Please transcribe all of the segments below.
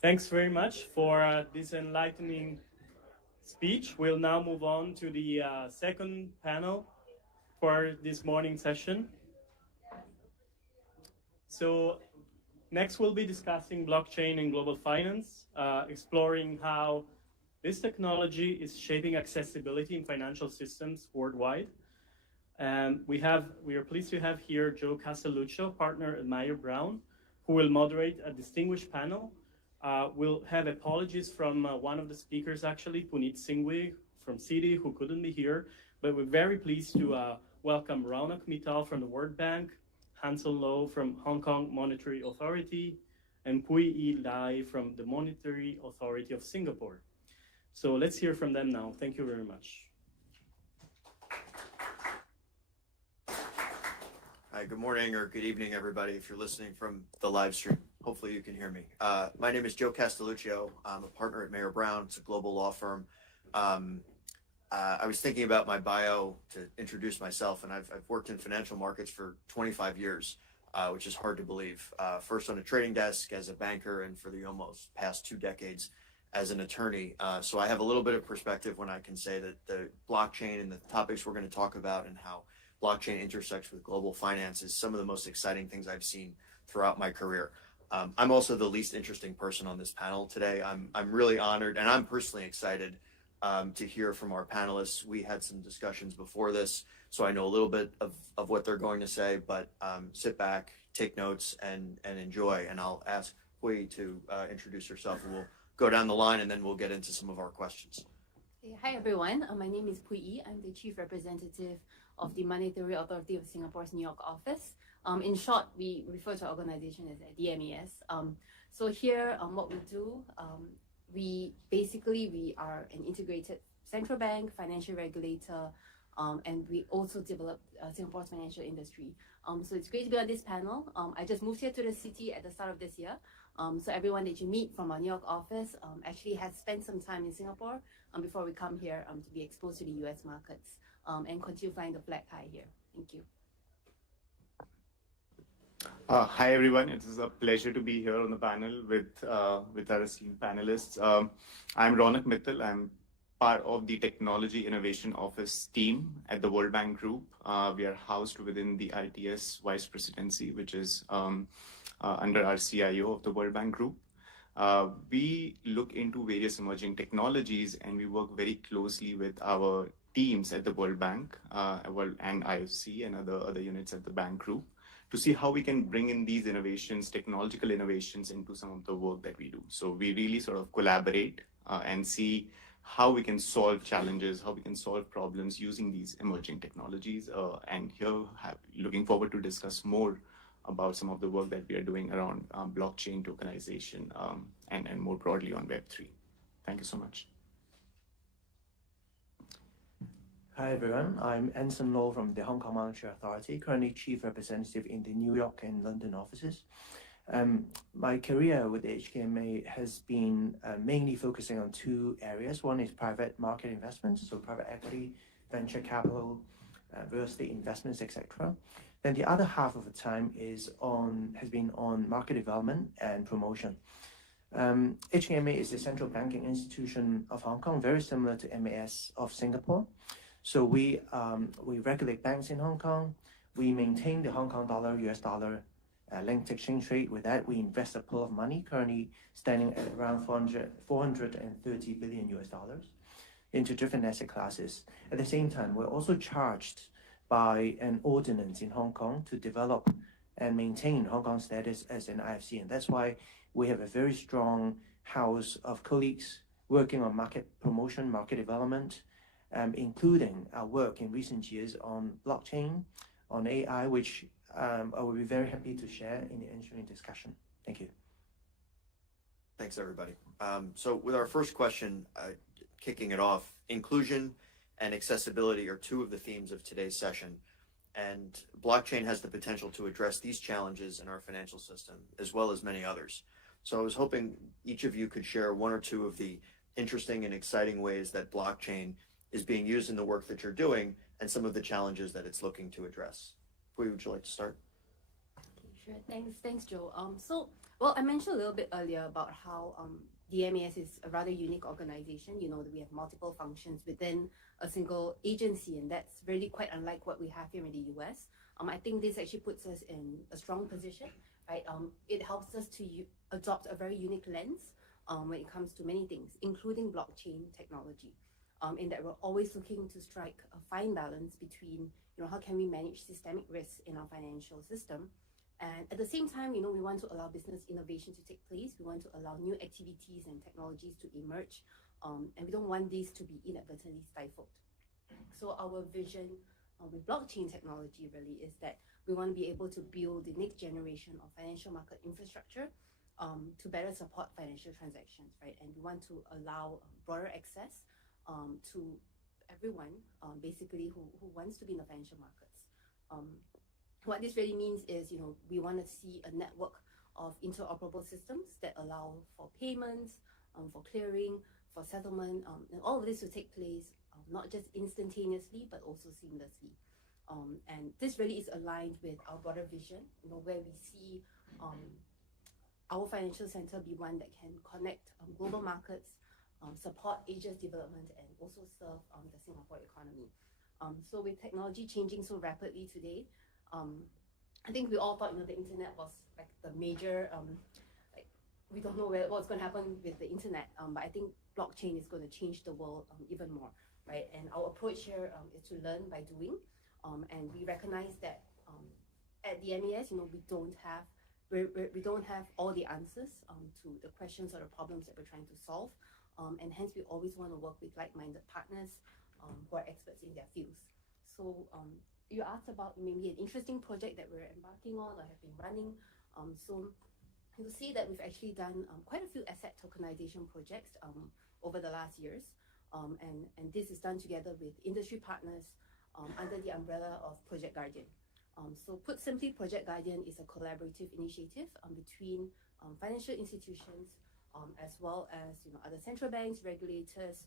Thanks very much for this enlightening speech. We'll now move on to the second panel for this morning session. So next we'll be discussing blockchain and global finance, exploring how this technology is shaping accessibility in financial systems worldwide. And we are pleased to have here Joe Castelluccio, partner at myriad, who will moderate a distinguished panel. We'll have apologies from one of the speakers, actually, Puneet Singhvi from Citi, who couldn't be here. But we're very pleased to welcome Raunak Mittal from the World Bank, Anson from Hong Kong Monetary Authority, and Pui Lai from the Monetary Authority of Singapore. So let's hear from them now. Thank you very much. Hi, good morning or good evening, everybody, if you're listening from the live stream. Hopefully you can hear me. My name is Joe Castelluccio. I'm a partner at Mayer Brown. It's a global law firm. I was thinking about my bio to introduce myself, and I've worked in financial markets for 25 years, which is hard to believe. First on a trading desk as a banker, and for the almost past 2 decades as an attorney. So I have a little bit of perspective when I can say that the blockchain and the topics we're going to talk about and how blockchain intersects with global finance is some of the most exciting things I've seen throughout my career. I'm also the least interesting person on this panel today. I'm really honored, and I'm personally excited to hear from our panelists. We had some discussions before this, so I know a little bit of what they're going to say, but sit back, take notes, and enjoy. And I'll ask Pui to introduce herself, and we'll go down the line, and then we'll get into some of our questions. Hi, everyone. My name is Pui. I'm the Chief Representative of the Monetary Authority of Singapore's New York office. In short, we refer to our organization as DMAS. So here, what we do, we are an integrated central bank, financial regulator, and we also develop Singapore's financial industry. So it's great to be on this panel. I just moved here to the city at the start of this year. So everyone that you meet from our New York office actually has spent some time in Singapore before we come here to be exposed to the US markets and continue flying the flag high here. Thank you. Hi, everyone. It is a pleasure to be here on the panel with our esteemed panelists. I'm Raunak Mittal. I'm part of the Technology Innovation Office team at the World Bank Group. We are housed within the ITS Vice Presidency, which is under our CIO of the World Bank Group. We look into various emerging technologies, and we work very closely with our teams at the World Bank and IFC and other units at the bank group to see how we can bring in these innovations, technological innovations, into some of the work that we do. So we really sort of collaborate and see how we can solve challenges, how we can solve problems using these emerging technologies. And here, looking forward to discuss more about some of the work that we are doing around blockchain tokenization and more broadly on Web3. Thank you so much. Hi, everyone. I'm Anson from the Hong Kong Monetary Authority, currently Chief Representative in the New York and London offices. My career with the HKMA has been mainly focusing on 2 areas. One is private market investments, so private equity, venture capital, real estate investments, etc. Then the other half of the time has been on market development and promotion. HKMA is the central banking institution of Hong Kong, very similar to MAS of Singapore. So we regulate banks in Hong Kong. We maintain the Hong Kong dollar, US dollar linked exchange rate. With that, we invest a pool of money currently standing at around 430 billion US dollars into different asset classes. At the same time, we're also charged by an ordinance in Hong Kong to develop and maintain Hong Kong's status as an IFC. And that's why we have a very strong house of colleagues working on market promotion, market development, including our work in recent years on blockchain, on AI, which I will be very happy to share in the ensuing discussion. Thank you. Thanks, everybody. So with our first question, kicking it off, inclusion and accessibility are 2 of the themes of today's session. And blockchain has the potential to address these challenges in our financial system, as well as many others. So I was hoping each of you could share 1 or 2 of the interesting and exciting ways that blockchain is being used in the work that you're doing and some of the challenges that it's looking to address. Pui, would you like to start? Sure. Thanks, Joe. So Well, I mentioned a little bit earlier about how the MAS is a rather unique organization. You know, that we have multiple functions within a single agency, and that's really quite unlike what we have here in the US. I think this actually puts us in a strong position, right? It helps us to adopt a very unique lens when it comes to many things, including blockchain technology, in that we're always looking to strike a fine balance between, you know, how can we manage systemic risks in our financial system. And at the same time, you know, we want to allow business innovation to take place. We want to allow new activities and technologies to emerge. And we don't want these to be inadvertently stifled. So our vision with blockchain technology really is that we want to be able to build the next generation of financial market infrastructure to better support financial transactions, right? And we want to allow broader access to everyone, basically, who wants to be in the financial markets. What this really means is, you know, we want to see a network of interoperable systems that allow for payments, for clearing, for settlement, and all of this will take place not just instantaneously, but also seamlessly. And this really is aligned with our broader vision, you know, where we see our financial center be one that can connect global markets, support Asia's development, and also serve the Singapore economy. So with technology changing so rapidly today, I think we all thought, you know, the internet was like the major, like we don't know what's going to happen with the internet, but I think blockchain is going to change the world even more, right? And our approach here is to learn by doing, and we recognize that at the MES, you know, we don't have all the answers to the questions or the problems that we're trying to solve, and hence we always want to work with like-minded partners who are experts in their fields. So you asked about maybe an interesting project that we're embarking on or have been running. So you'll see that we've actually done quite a few asset tokenization projects over the last years. And this is done together with industry partners under the umbrella of Project Guardian. So put simply, Project Guardian is a collaborative initiative between financial institutions as well as, you know, other central banks, regulators,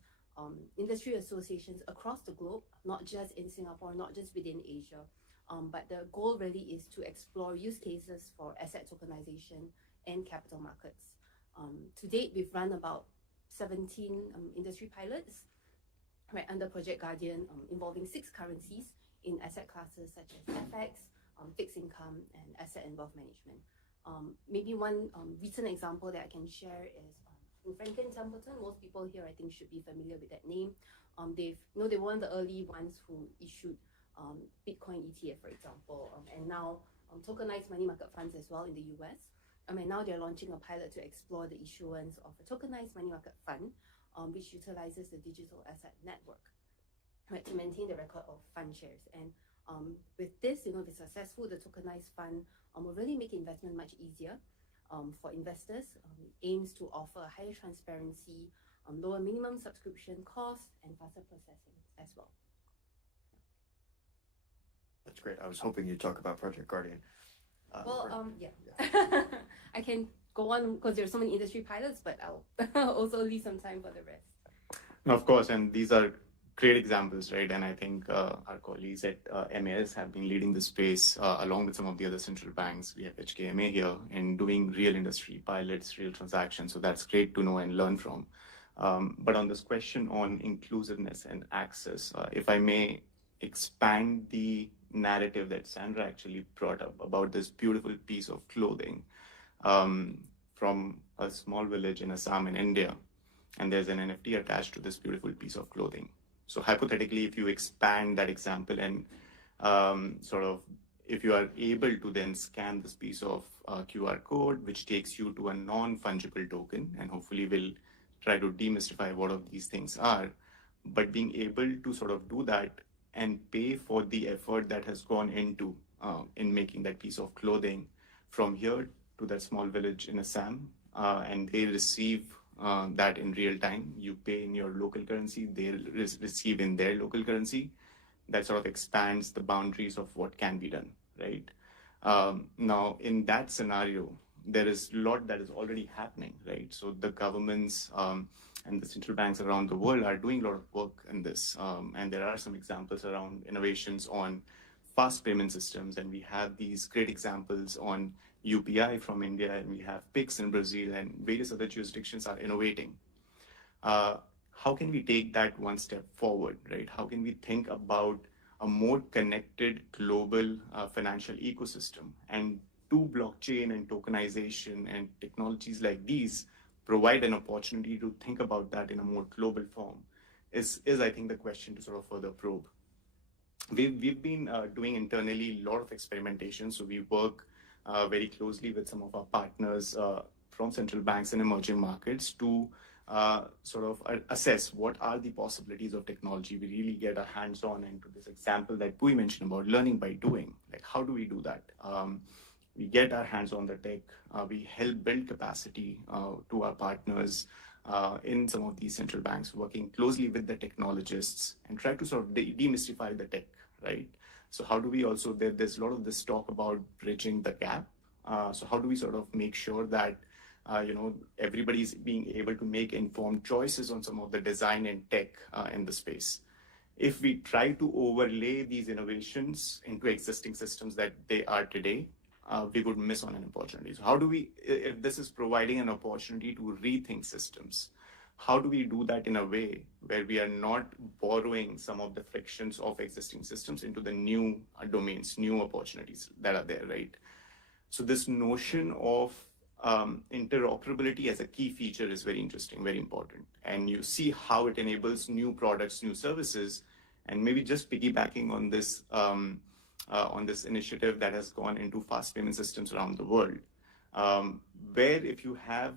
industry associations across the globe, not just in Singapore, not just within Asia. But the goal really is to explore use cases for asset tokenization and capital markets. To date, we've run about 17 industry pilots, right, under Project Guardian, involving 6 currencies in asset classes such as FX, fixed income, and asset and wealth management. Maybe one recent example that I can share is Franklin Templeton. Most people here, I think, should be familiar with that name. They were one of the early ones who issued Bitcoin ETF, for example, and now tokenized money market funds as well in the US. And now they're launching a pilot to explore the issuance of a tokenized money market fund, which utilizes the digital asset network, right, to maintain the record of fund shares. And with this, you know, if it's successful, the tokenized fund will really make investment much easier for investors. Aims to offer higher transparency, lower minimum subscription costs, and faster processing as well. That's great. I was hoping you'd talk about Project Guardian. Yeah. I can go on because there are so many industry pilots, but I'll also leave some time for the rest. No, of course, and these are great examples, right? And I think our colleagues at MAS have been leading the space along with some of the other central banks. We have HKMA here in doing real industry pilots, real transactions. So that's great to know and learn from. But on this question on inclusiveness and access, if I may expand the narrative that Sandra actually brought up about this beautiful piece of clothing from a small village in Assam in India, and there's an NFT attached to this beautiful piece of clothing. So hypothetically, if you expand that example and if you are able to then scan this piece of QR code, which takes you to a non-fungible token, and hopefully we'll try to demystify what of these things are, but being able to sort of do that and pay for the effort that has gone into in making that piece of clothing from here to that small village in Assam, and they receive that in real time. You pay in your local currency, they receive in their local currency. That sort of expands the boundaries of what can be done, right? Now, in that scenario, there is a lot that is already happening, right? So the governments and the central banks around the world are doing a lot of work in this. And there are some examples around innovations on fast payment systems. And we have these great examples on UPI from India, and we have PIX in Brazil, and various other jurisdictions are innovating. How can we take that one step forward, right? How can we think about a more connected global financial ecosystem? And do blockchain and tokenization and technologies like these provide an opportunity to think about that in a more global form? Is I think the question to sort of further probe. We've been doing internally a lot of experimentation. So we work very closely with some of our partners from central banks and emerging markets to sort of assess what are the possibilities of technology. We really get our hands-on into this example that Pui mentioned about learning by doing. Like, how do we do that? We get our hands on the tech. We help build capacity to our partners in some of these central banks, working closely with the technologists and try to sort of demystify the tech, right? So how do we also, there's a lot of this talk about bridging the gap. So how do we sort of make sure that everybody's being able to make informed choices on some of the design and tech in the space? If we try to overlay these innovations into existing systems that they are today, we would miss on an opportunity. So how do we, if this is providing an opportunity to rethink systems, how do we do that in a way where we are not borrowing some of the frictions of existing systems into the new domains, new opportunities that are there, right? So this notion of interoperability as a key feature is very interesting, very important. And you see how it enables new products, new services, and maybe just piggybacking on this initiative that has gone into fast payment systems around the world, where if you have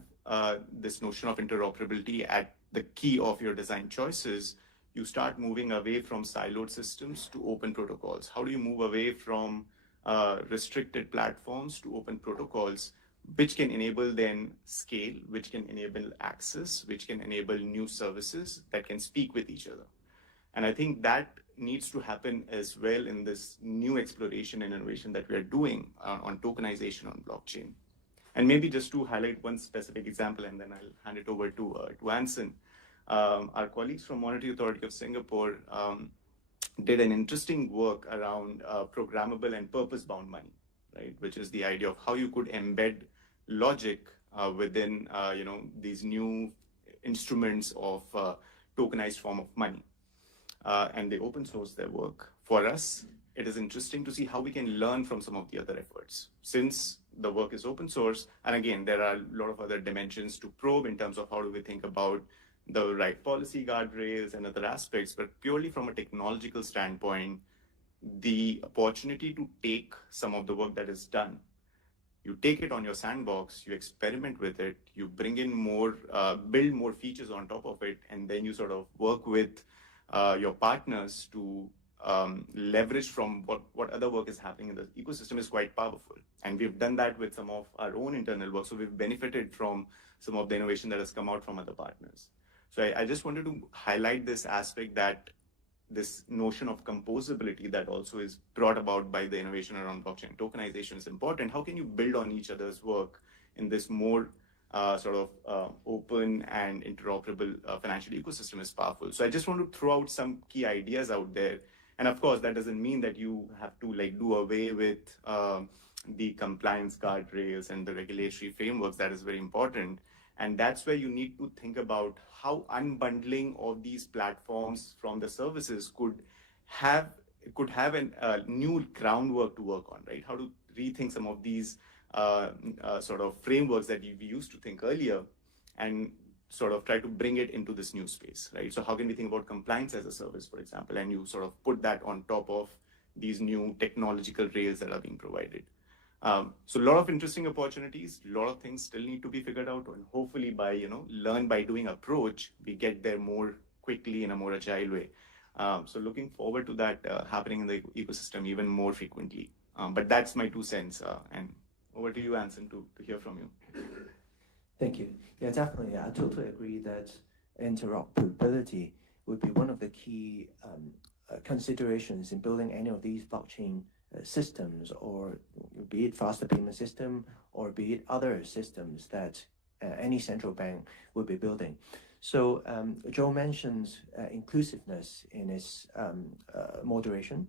this notion of interoperability at the key of your design choices, you start moving away from siloed systems to open protocols. How do you move away from restricted platforms to open protocols, which can enable then scale, which can enable access, which can enable new services that can speak with each other? And I think that needs to happen as well in this new exploration and innovation that we are doing on tokenization on blockchain. And maybe just to highlight one specific example, and then I'll hand it over to Anson. Our colleagues from Monetary Authority of Singapore did an interesting work around programmable and purpose-bound money, right? Which is the idea of how you could embed logic within these new instruments of tokenized form of money. And they open source their work. For us, it is interesting to see how we can learn from some of the other efforts. Since the work is open source, and again, there are a lot of other dimensions to probe in terms of how do we think about the right policy guardrails and other aspects, but purely from a technological standpoint, the opportunity to take some of the work that is done, you take it on your sandbox, you experiment with it, you bring in more, build more features on top of it, and then you sort of work with your partners to leverage from what other work is happening in the ecosystem is quite powerful. And we've done that with some of our own internal work. So we've benefited from some of the innovation that has come out from other partners. So I just wanted to highlight this aspect, that this notion of composability that also is brought about by the innovation around blockchain tokenization is important. How can you build on each other's work in this more open and interoperable financial ecosystem is powerful? So I just want to throw out some key ideas out there. And of course, that doesn't mean that you have to do away with the compliance guardrails and the regulatory frameworks. That is very important. And that's where you need to think about how unbundling of these platforms from the services could have a new groundwork to work on, right? How to rethink some of these sort of frameworks that we used to think earlier and sort of try to bring it into this new space, right? So how can we think about compliance as a service, for example, and you sort of put that on top of these new technological rails that are being provided. So a lot of interesting opportunities, a lot of things still need to be figured out, and hopefully by, learn by doing approach, we get there more quickly in a more agile way. So looking forward to that happening in the ecosystem even more frequently. But that's my 2 cents. And over to you, Anson, to hear from you. Thank you. Yeah, definitely. I totally agree that interoperability would be one of the key considerations in building any of these blockchain systems, or be it faster payment system, or be it other systems that any central bank would be building. So Joe mentions inclusiveness in its moderation.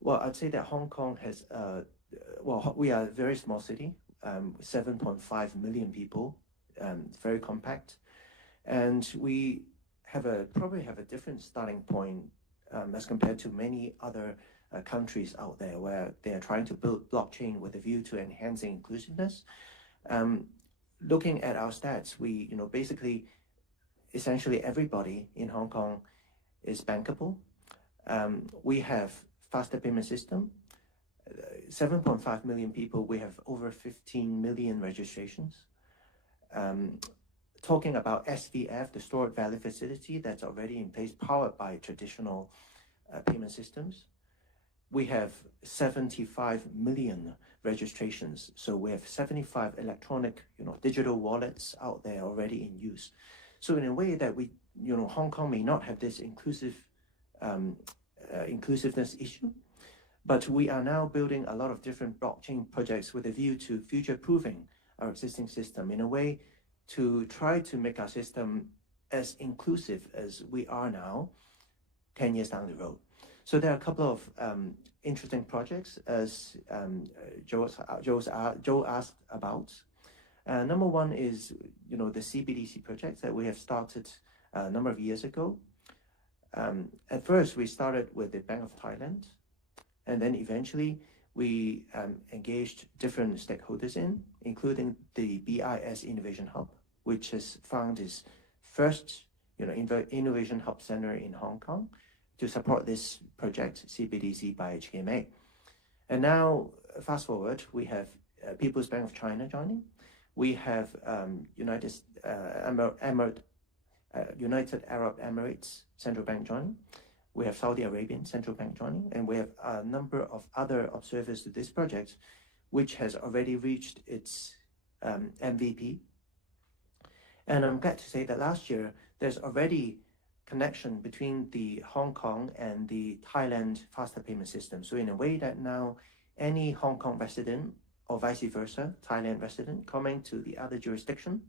Well, I'd say that Hong Kong has, we are a very small city. 7.5 million people, very compact. And we probably have a different starting point as compared to many other countries out there where they are trying to build blockchain with a view to enhancing inclusiveness. Looking at our stats, we, basically, essentially everybody in Hong Kong is bankable. We have faster payment system, 7.5 million people, we have over 15 million registrations. Talking about SVF, the stored value facility that's already in place, powered by traditional payment systems. We have 75 million registrations. So we have 75 electronic, digital wallets out there already in use. So in a way that we, Hong Kong may not have this inclusiveness issue, but we are now building a lot of different blockchain projects with a view to future-proofing our existing system in a way to try to make our system as inclusive as we are now 10 years down the road. So there are a couple of interesting projects as Joe asked about. Number one is, the CBDC project that we have started a number of years ago. At first, we started with the Bank of Thailand, and then eventually we engaged different stakeholders including the BIS Innovation Hub, which has found its first, Innovation Hub Center in Hong Kong to support this project, CBDC by HKMA. And now, fast forward, we have People's Bank of China joining. We have United Arab Emirates Central Bank joining. We have Saudi Arabian Central Bank joining, and we have a number of other observers to this project, which has already reached its MVP. And I'm glad to say that last year, there's already connection between the Hong Kong and the Thailand faster payment system. So in a way that now any Hong Kong resident or vice versa, Thailand resident coming to the other jurisdiction,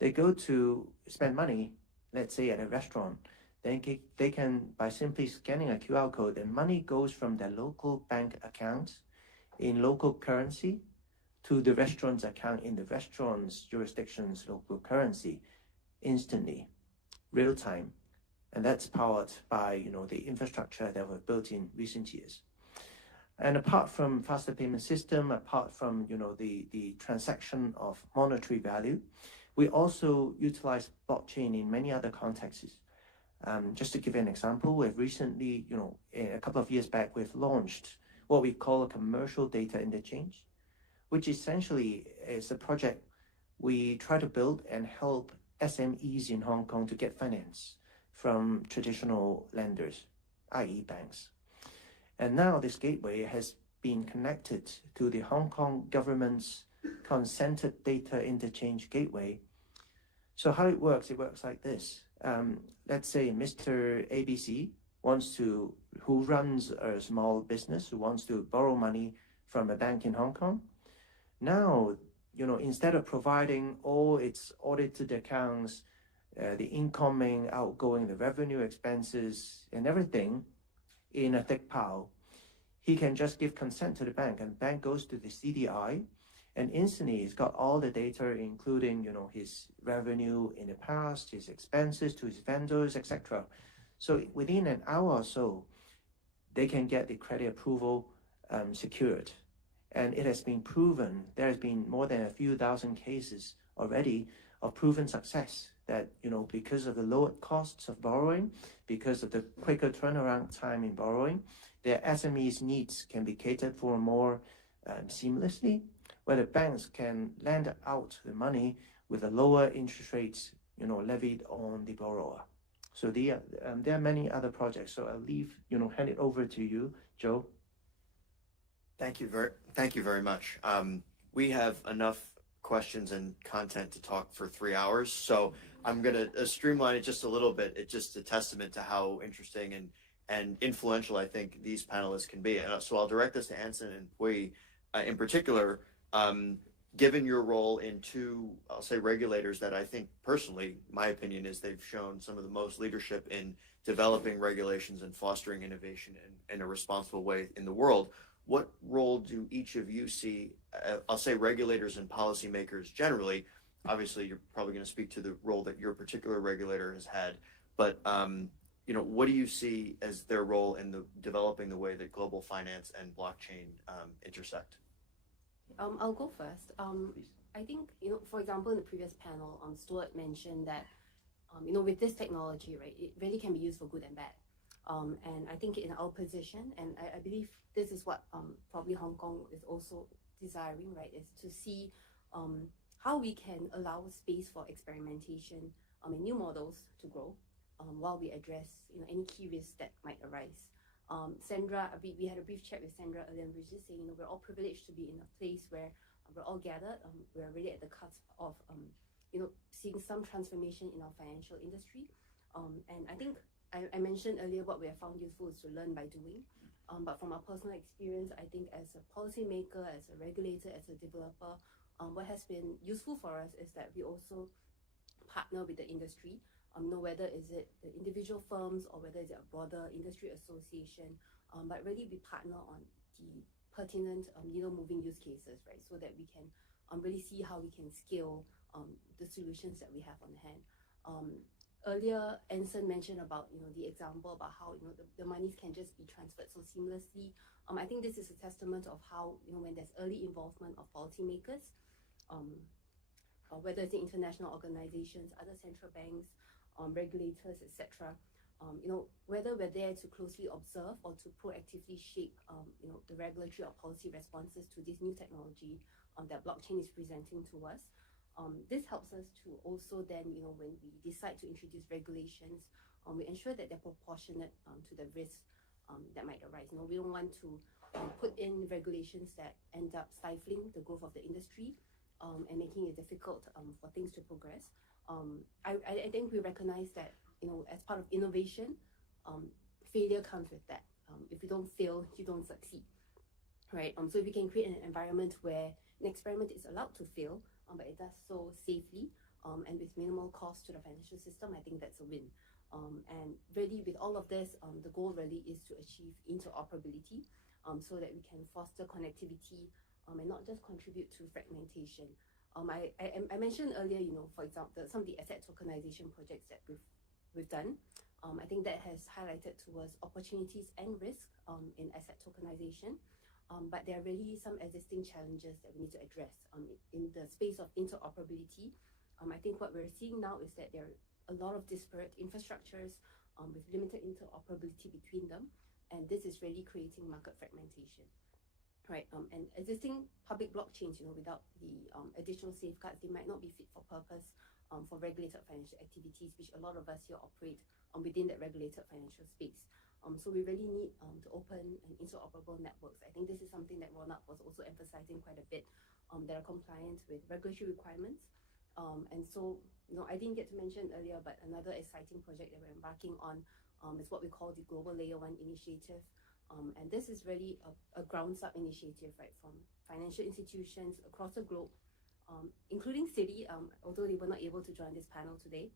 they go to spend money, let's say at a restaurant, then they can, by simply scanning a QR code, and money goes from their local bank account in local currency to the restaurant's account in the restaurant's jurisdiction's local currency instantly, real time. And that's powered by, the infrastructure that were built in recent years. And apart from faster payment system, apart from, the transaction of monetary value, we also utilize blockchain in many other contexts. Just to give you an example, we've recently, a couple of years back, we've launched what we call a commercial data interchange, which essentially is a project we try to build and help SMEs in Hong Kong to get finance from traditional lenders, i.e. banks. And now this gateway has been connected to the Hong Kong government's consented data interchange gateway. So how it works like this. Let's say Mr. ABC who runs a small business, who wants to borrow money from a bank in Hong Kong. Now, instead of providing all its audited accounts, the incoming, outgoing, the revenue expenses, and everything in a thick pile, he can just give consent to the bank, and the bank goes to the CDI, and instantly he's got all the data, including, his revenue in the past, his expenses to his vendors, etc. So within an hour or so, they can get the credit approval secured. And it has been proven, there has been more than a few thousand cases already of proven success that, because of the lower costs of borrowing, because of the quicker turnaround time in borrowing, their SMEs' needs can be catered for more seamlessly, where the banks can lend out the money with a lower interest rates, levied on the borrower. So there are many other projects. So I'll hand it over to you, Joe. Thank you very much. We have enough questions and content to talk for 3 hours, so I'm gonna streamline it just a little bit. It's just a testament to how interesting and influential I think these panelists can be. And so I'll direct this to Anson and Pui in particular. Given your role in two, I'll say, regulators that I think personally, my opinion is they've shown some of the most leadership in developing regulations and fostering innovation in a responsible way in the world. What role do each of you see I'll say regulators and policymakers generally. Obviously, you're probably going to speak to the role that your particular regulator has had, but what do you see as their role in developing the way that global finance and blockchain intersect? I'll go first. I think, for example, in the previous panel, Stuart mentioned that, with this technology, right, it really can be used for good and bad. And I think in our position, and I believe this is what probably Hong Kong is also desiring, right, is to see how we can allow space for experimentation and new models to grow while we address any key risks that might arise. Sandra, we had a brief chat with Sandra earlier, and we were just saying, we're all privileged to be in a place where we're all gathered. We're really at the cusp of, seeing some transformation in our financial industry. And I think I mentioned earlier what we have found useful is to learn by doing. But from our personal experience, I think as a policymaker, as a regulator, as a developer, what has been useful for us is that we also partner with the industry. Whether is it the individual firms or whether it's a broader industry association, but really we partner on the pertinent moving use cases, right? So that we can really see how we can scale the solutions that we have on hand. Earlier, Anson mentioned about the example about how the monies can just be transferred so seamlessly. I think this is a testament of how when there's early involvement of policymakers, whether it's the international organizations, other central banks, regulators, etc. Whether we're there to closely observe or to proactively shape, the regulatory or policy responses to this new technology that blockchain is presenting to us. This helps us to also then, when we decide to introduce regulations, we ensure that they're proportionate to the risks that might arise. We don't want to put in regulations that end up stifling the growth of the industry and making it difficult for things to progress. I think we recognize that, as part of innovation, failure comes with that. If you don't fail, you don't succeed, right? So if we can create an environment where an experiment is allowed to fail, but it does so safely and with minimal cost to the financial system, I think that's a win. And really, with all of this, the goal really is to achieve interoperability so that we can foster connectivity and not just contribute to fragmentation. I mentioned earlier, for example, some of the asset tokenization projects that we've done. I think that has highlighted to us opportunities and risks in asset tokenization. But there are really some existing challenges that we need to address in the space of interoperability. I think what we're seeing now is that there are a lot of disparate infrastructures with limited interoperability between them, and this is really creating market fragmentation. Right, and existing public blockchains, without the additional safeguards, they might not be fit for purpose for regulated financial activities, which a lot of us here operate within that regulated financial space. So we really need to open and interoperable networks. I think this is something that Raunak was also emphasizing quite a bit, that are compliant with regulatory requirements. And so, I didn't get to mention earlier, but another exciting project that we're embarking on is what we call the Global Layer 1 Initiative. And this is really a grounds-up initiative, right, from financial institutions across the globe, including Citi, although they were not able to join this panel today.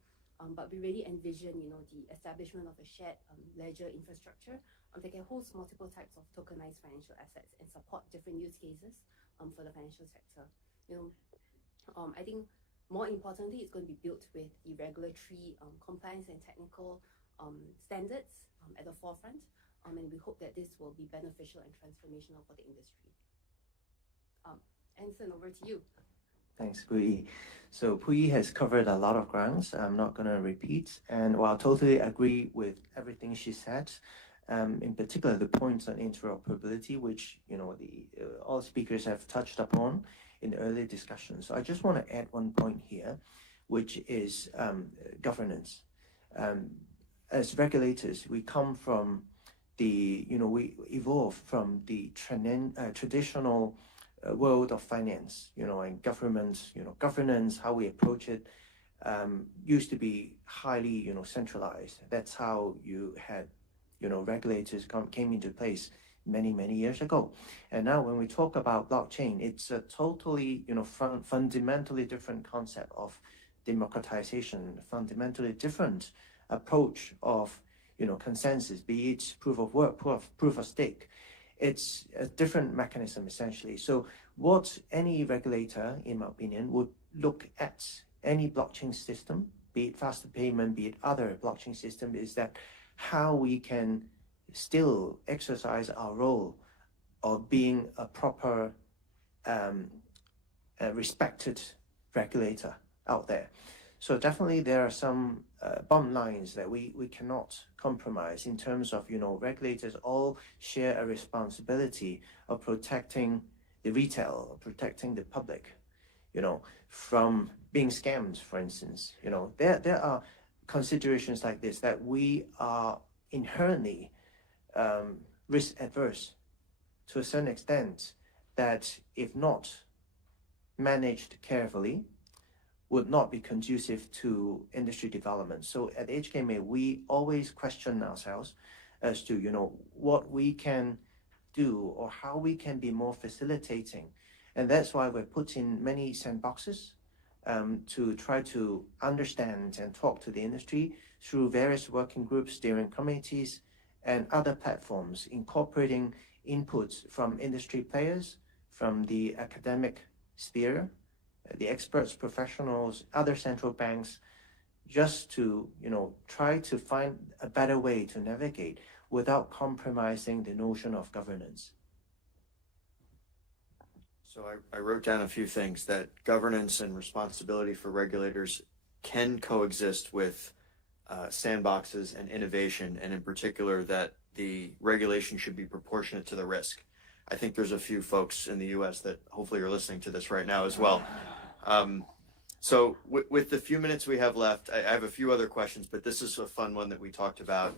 But we really envision, the establishment of a shared ledger infrastructure that can host multiple types of tokenized financial assets and support different use cases for the financial sector. I think more importantly, it's going to be built with the regulatory compliance and technical standards at the forefront. And we hope that this will be beneficial and transformational for the industry. Anson, over to you. Thanks, Pui. So Pui has covered a lot of grounds. I'm not going to repeat. And while I totally agree with everything she said, in particular the points on interoperability, which all speakers have touched upon in the earlier discussion. So I just want to add one point here, which is governance. As regulators, we come from we evolve from the traditional world of finance, and government, governance, how we approach it, used to be highly, centralized. That's how you had, regulators came into place many, many years ago. And now when we talk about blockchain, it's a totally, fundamentally different concept of democratization, fundamentally different approach of, consensus, be it proof of work, proof of stake. It's a different mechanism, essentially. So What any regulator, in my opinion, would look at any blockchain system, be it faster payment, be it other blockchain system, is that how we can still exercise our role of being a proper respected regulator out there. So definitely there are some bottom lines that we cannot compromise in terms of, regulators all share a responsibility of protecting the retail, protecting the public, from being scammed, for instance. There are considerations like this that we are inherently risk adverse to a certain extent, that if not managed carefully, would not be conducive to industry development. So at HKMA, we always question ourselves as to, what we can do or how we can be more facilitating. And that's why we're putting many sandboxes to try to understand and talk to the industry through various working groups, steering committees, and other platforms, incorporating inputs from industry players, from the academic sphere, the experts, professionals, other central banks, just to, try to find a better way to navigate without compromising the notion of governance. So I wrote down a few things: that governance and responsibility for regulators can coexist with sandboxes and innovation, and in particular that the regulation should be proportionate to the risk. I think there's a few folks in the US that hopefully are listening to this right now as well. So with the few minutes we have left, I have a few other questions, but this is a fun one that we talked about.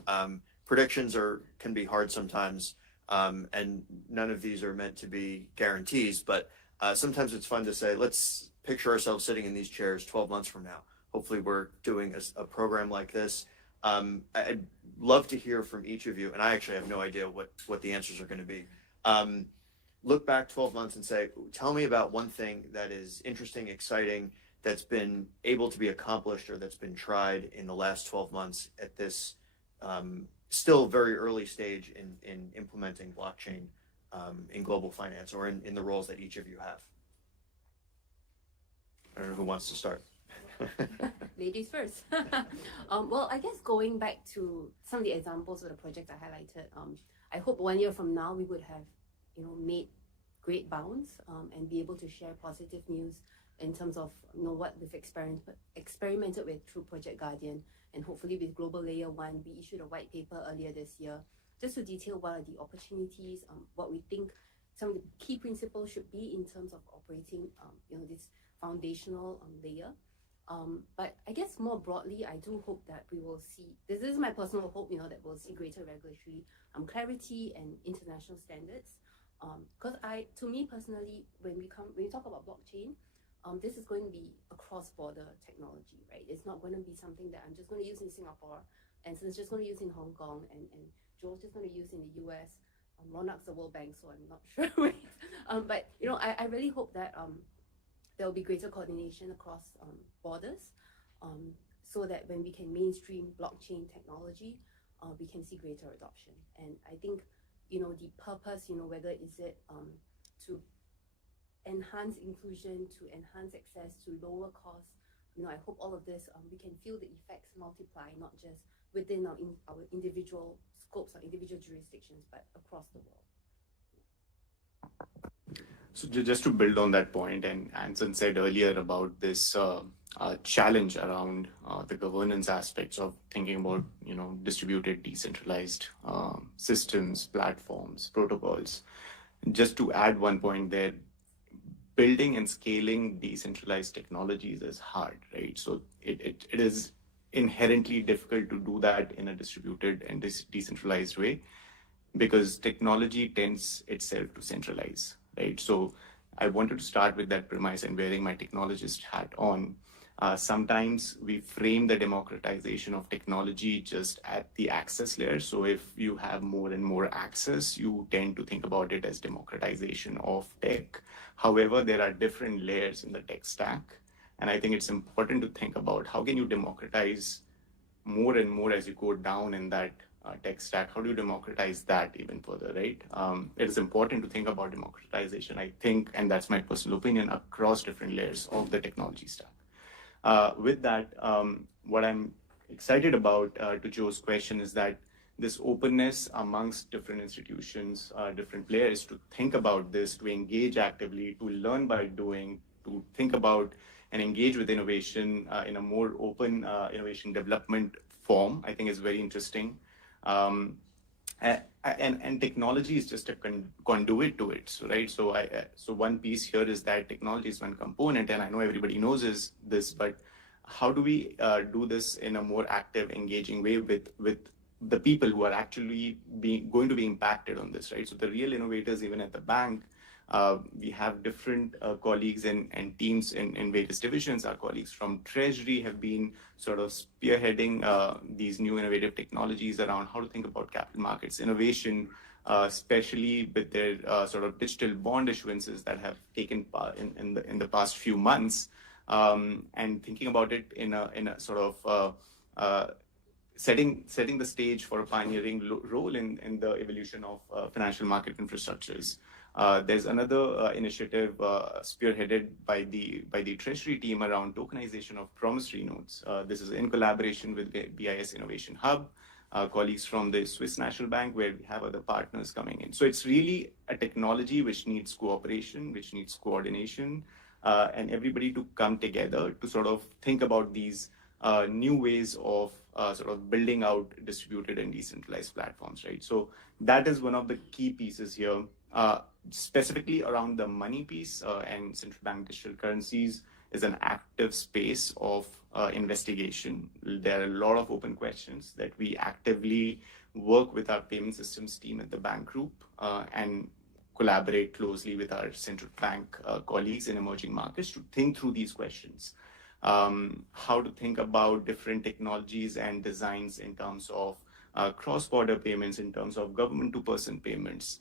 Predictions can be hard sometimes, and none of these are meant to be guarantees, but sometimes it's fun to say, let's picture ourselves sitting in these chairs 12 months from now. Hopefully we're doing a program like this. I'd love to hear from each of you, and I actually have no idea what the answers are going to be. Look back 12 months and say, tell me about one thing that is interesting, exciting, that's been able to be accomplished or that's been tried in the last 12 months at this still very early stage in implementing blockchain in global finance, or in the roles that each of you have. I don't know who wants to start. Ladies first. Well, I guess going back to some of the examples of the projects I highlighted, I hope 1 year from now we would have, made great bounds and be able to share positive news in terms of, what we've experimented with through Project Guardian, and hopefully with Global Layer 1, we issued a white paper earlier this year just to detail what are the opportunities, what we think some of the key principles should be in terms of operating, this foundational layer. But I guess more broadly, I do hope that we will see, this is my personal hope, that we'll see greater regulatory clarity and international standards. Because to me personally, when we talk about blockchain, this is going to be a cross-border technology, right? It's not going to be something that I'm just going to use in Singapore, and so it's just going to use in Hong Kong, and Joel's just going to use in the US. Raunak's the World Bank, so I'm not sure. But I really hope that there will be greater coordination across borders, so that when we can mainstream blockchain technology, we can see greater adoption. And I think, the purpose, whether is it to enhance inclusion, to enhance access, to lower costs, I hope all of this, we can feel the effects multiply, not just within our individual scopes or individual jurisdictions, but across the world. So just to build on that point, and Anson said earlier about this challenge around the governance aspects of thinking about, distributed, decentralized systems, platforms, protocols. Just to add one point there, building and scaling decentralized technologies is hard, right? So it is inherently difficult to do that in a distributed and decentralized way, because technology tends itself to centralize, right? So I wanted to start with that premise, and wearing my technologist hat on. Sometimes we frame the democratization of technology just at the access layer. So if you have more and more access, you tend to think about it as democratization of tech. However, there are different layers in the tech stack. And I think it's important to think about how can you democratize more and more as you go down in that tech stack, how do you democratize that even further, right? It is important to think about democratization, I think, and that's my personal opinion, across different layers of the technology stack. With that, what I'm excited about, to Joe's question, is that this openness amongst different institutions, different players, to think about this, to engage actively, to learn by doing, to think about and engage with innovation in a more open innovation development form, I think is very interesting. And technology is just a conduit to it, so, right? So one piece here is that technology is one component, and I know everybody knows this, but how do we do this in a more active, engaging way with the people who are actually going to be impacted on this, right? So the real innovators, even at the bank, we have different colleagues and teams in various divisions. Our colleagues from Treasury have been sort of spearheading these new innovative technologies around how to think about capital markets innovation, especially with their sort of digital bond issuances that have taken part in the past few months, and thinking about it in a sort of setting the stage for a pioneering role in the evolution of financial market infrastructures. There's another initiative spearheaded by the Treasury team around tokenization of promissory notes. This is in collaboration with the BIS Innovation Hub, colleagues from the Swiss National Bank, where we have other partners coming in. So it's really a technology which needs cooperation, which needs coordination, and everybody to come together to sort of think about these new ways of sort of building out distributed and decentralized platforms, right? So that is one of the key pieces here. Specifically around the money piece and central bank digital currencies is an active space of investigation. There are a lot of open questions that we actively work with our payment systems team at the bank group and collaborate closely with our central bank colleagues in emerging markets to think through these questions. How to think about different technologies and designs in terms of cross-border payments, in terms of government-to-person payments.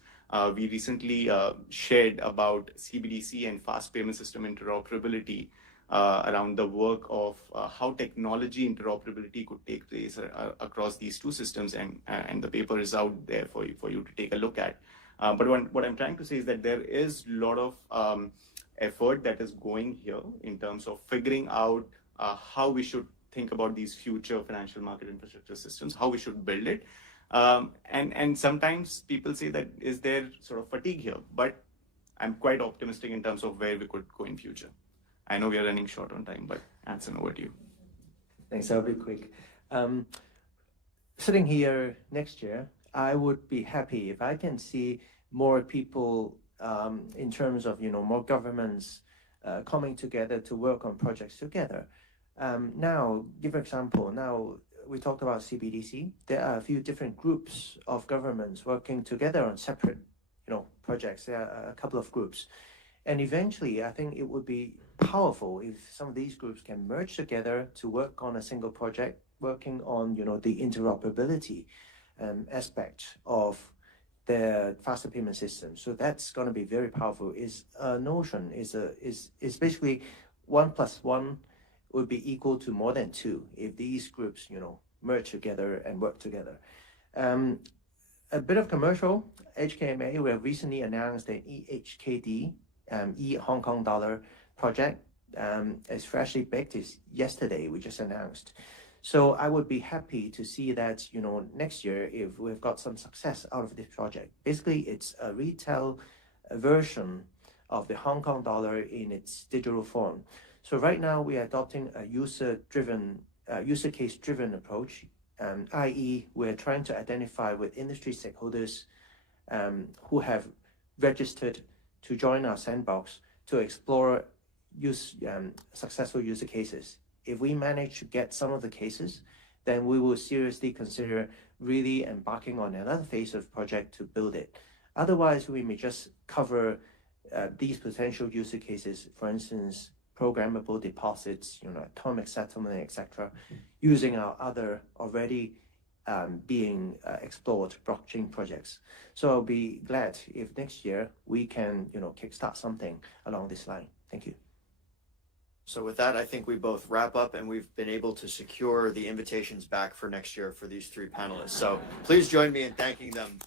We recently shared about CBDC and fast payment system interoperability around the work of how technology interoperability could take place across these two systems, and the paper is out there for you to take a look at. But what I'm trying to say is that there is a lot of effort that is going here in terms of figuring out how we should think about these future financial market infrastructure systems, how we should build it. And sometimes people say that is there sort of fatigue here, but I'm quite optimistic in terms of where we could go in future. I know we are running short on time, but Anson, over to you. Thanks, I'll be quick. Sitting here next year, I would be happy if I can see more people in terms of, more governments coming together to work on projects together. Now, give an example. Now, we talked about CBDC. There are a few different groups of governments working together on separate, projects. There are a couple of groups. And eventually, I think it would be powerful if some of these groups can merge together to work on a single project, working on, the interoperability aspect of the faster payment system. So that's going to be very powerful. Is a notion, is basically 1 + 1 would be equal to more than 2 if these groups, merge together and work together. A bit of commercial, HKMA, we have recently announced the EHKD, Hong Kong dollar project. It's freshly baked. It's yesterday, we just announced. So I would be happy to see that, next year, if we've got some success out of this project. Basically, it's a retail version of the Hong Kong dollar in its digital form. So right now, we are adopting a user case-driven approach, i.e., we're trying to identify with industry stakeholders who have registered to join our sandbox to explore successful user cases. If we manage to get some of the cases, then we will seriously consider really embarking on another phase of project to build it. Otherwise, we may just cover these potential user cases, for instance, programmable deposits, atomic settlement, etc., using our other already being explored blockchain projects. So I'll be glad if next year we can, kickstart something along this line. Thank you. So with that, I think we both wrap up, and we've been able to secure the invitations back for next year for these three panelists. So please join me in thanking them.